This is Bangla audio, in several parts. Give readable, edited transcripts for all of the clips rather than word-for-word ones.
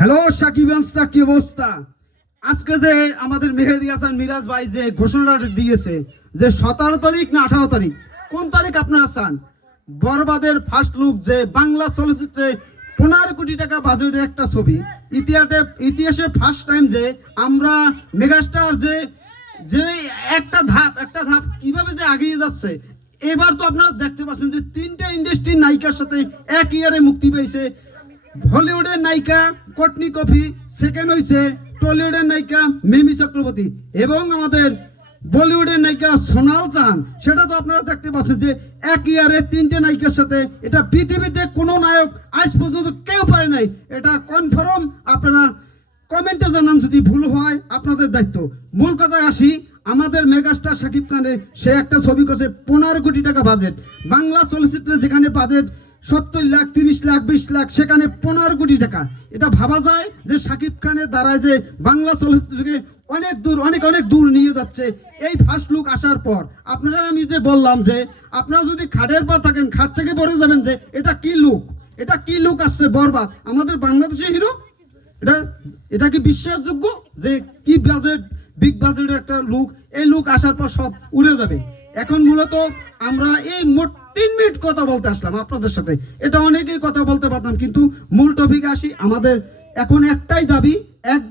হ্যালো সাকিবান্সটা কি অবস্থা? আজকে যে আমাদের মেহেদি হাসান মিরাজ ভাই যে ঘোষণাটা দিয়েছে যে 17 তারিখ না 18 তারিখ, কোন তারিখ আপনারা চান? বরবাদের ফার্স্ট লুক, যে বাংলা চলচ্চিত্রে 15 কোটি টাকা বাজেটের একটা ছবি, ইতিহাসে ফার্স্ট টাইম যে আমরা মেগাস্টার যে যে একটা ধাপ কিভাবে যে এগিয়ে যাচ্ছে। এবার তো আপনারা দেখতে পাচ্ছেন যে 3টা ইন্ডাস্ট্রির নায়িকার সাথে এক ইয়ারে মুক্তি পেয়েছে। হলিউডের নায়িকা কটনি কফি, সেকেন্ড হয়েছে টলিউডের নায়িকা মিমি চক্রবর্তী, এবং আমাদের বলিউডের নায়িকা সোনাল চান। সেটা তো আপনারা দেখতে পাচ্ছেন যে এক ইয়ারে 3টে নায়িকার সাথে, এটা পৃথিবীতে কোনো নায়ক আজ পর্যন্ত কেউ পারে নাই। এটা কনফার্ম। আপনারা কমেন্টে জানান যদি ভুল হয়, আপনাদের দায়িত্ব। মূল কথায় আসি, আমাদের মেগাস্টার শাকিব খানের সে একটা ছবি করছে 15 কোটি টাকা বাজেট। বাংলা চলচ্চিত্রে যেখানে বাজেট 70 লাখ, 30 লাখ, 20 লাখ, সেখানে 15 কোটি টাকা। এটা ভাবা যায় যে শাকিব খানের দ্বারায় যে বাংলা চলচ্চিত্রকে অনেক দূর অনেক দূর নিয়ে যাচ্ছে এই ফার্স্ট লুক আসার পর। আপনারা, আমি যে বললাম যে আপনারা যদি খাটের পর থাকেন, খাট থেকে পড়ে যাবেন যে এটা কি লুক আসছে বরবাদ, আমাদের বাংলাদেশের হিরো। এটা কি বিশ্বাসযোগ্য যে কি বাজেট, বিগ বাজেটের একটা লুক? এই লুক আসার পর সব উড়ে যাবে। এখন মূলত আমরা এই মোট 3 মিনিট কথা বলতে আসলাম আপনাদের সাথে। এটা অনেকেই কথা বলতে পারতাম, কিন্তু মূল টপিকে আসি। আমাদের এখন একটাই দাবি, এক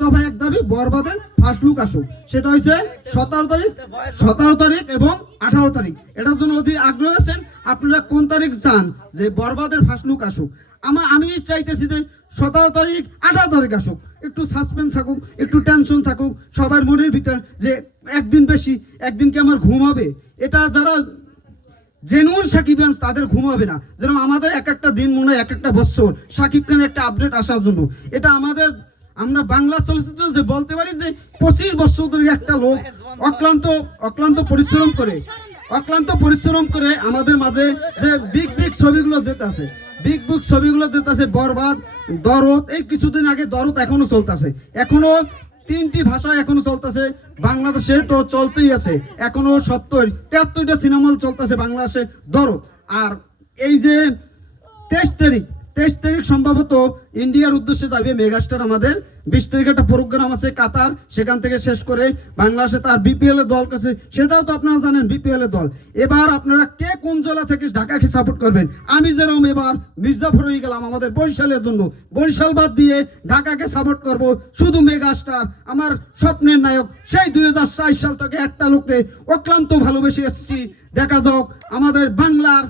দাবি, বরবাদের ফার্স্ট লুক আসুক। সেটা হচ্ছে 17 তারিখ এবং 18 তারিখ। এটার জন্য অতি আগ্রহ আছেন। আপনারা কোন তারিখ চান যে বরবাদের ফার্স্ট লুক আসুক? আমি চাইতেছি যে 17 তারিখ 18 তারিখ আসুক। একটু সাসপেন্স থাকুক, একটু টেনশন থাকুক সবার মনের ভিতর, যে একদিন বেশি, একদিন কি আমার ঘুম হবে? এটা যারা জেনুইন সাকিবান্স তাদের ঘুম হবে না। যেন আমাদের এক একটা দিন মনে হয় এক একটা বছর সাকিব খানের একটা আপডেট আসার জন্য। এটা আমরা বাংলা চলচ্চিত্র যে বলতে পারি যে 25 বছর ধরে একটা লোক অক্লান্ত পরিশ্রম করে আমাদের মাঝে যে বিগ ছবিগুলো দিতে আছে, বরবাদ, দরদ। এই কিছুদিন আগে দরদ এখনো চলতেছে, এখনো 3টি ভাষায় এখনো চলতেছে। বাংলাদেশে তো চলতেই আছে, এখনো 73টা সিনেমা হল চলতেছে বাংলাদেশে দরদ। আর এই যে 23 তারিখ সম্ভবত ইন্ডিয়ার উদ্দেশ্যে যাবে মেগাস্টার। আমাদের 20 তারিখে একটা প্রোগ্রাম আছে কাতার, সেখান থেকে শেষ করে বাংলাদেশে তার বিপিএল এর দল কাছে, সেটাও তো আপনারা জানেন বিপিএল এর দল। এবার আপনারা কে কোন জেলা থেকে ঢাকাকে সাপোর্ট করবেন? আমি যেরকম এবার মির্জাফর হয়ে গেলাম আমাদের বরিশালের জন্য, বরিশাল বাদ দিয়ে ঢাকাকে সাপোর্ট করব। শুধু মেগাস্টার আমার স্বপ্নের নায়ক, সেই 2004 সাল থেকে একটা লোককে অক্লান্ত ভালোবেসে এসেছি। দেখা যাক আমাদের বাংলার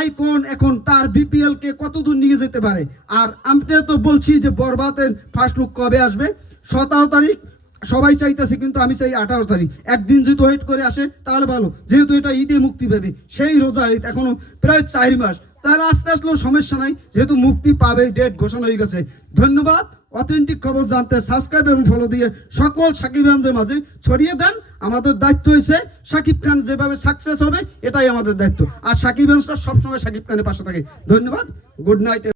আইকন এখন তার বিপিএল কে কতদূর নিয়ে যেতে পারে। আর আমি তো বলছি যে বরবাদের ফার্স্ট লুক কবে আসবে? 17 তারিখ সবাই চাইতেছে, কিন্তু আমি চাই 18 তারিখ। একদিন যদি ওয়েট করে আসে তাহলে ভালো, যেহেতু এটা ঈদে মুক্তি পাবে। সেই রোজার ঈদ এখনো প্রায় 4 মাস, তাহলে আসতে আসলেও সমস্যা নাই, যেহেতু মুক্তি পাবে, ডেট ঘোষণা হয়ে গেছে। ধন্যবাদ। অথেন্টিক খবর জানতে সাবস্ক্রাইব এবং ফলো দিয়ে সকল সাকিবানদের মাঝে ছড়িয়ে দেন। আমাদের দায়িত্ব হয়েছে শাকিব খান যেভাবে সাকসেস হবে, এটাই আমাদের দায়িত্ব। আর সাকিবানরা সবসময় শাকিব খানের পাশে থাকে। ধন্যবাদ। Good night.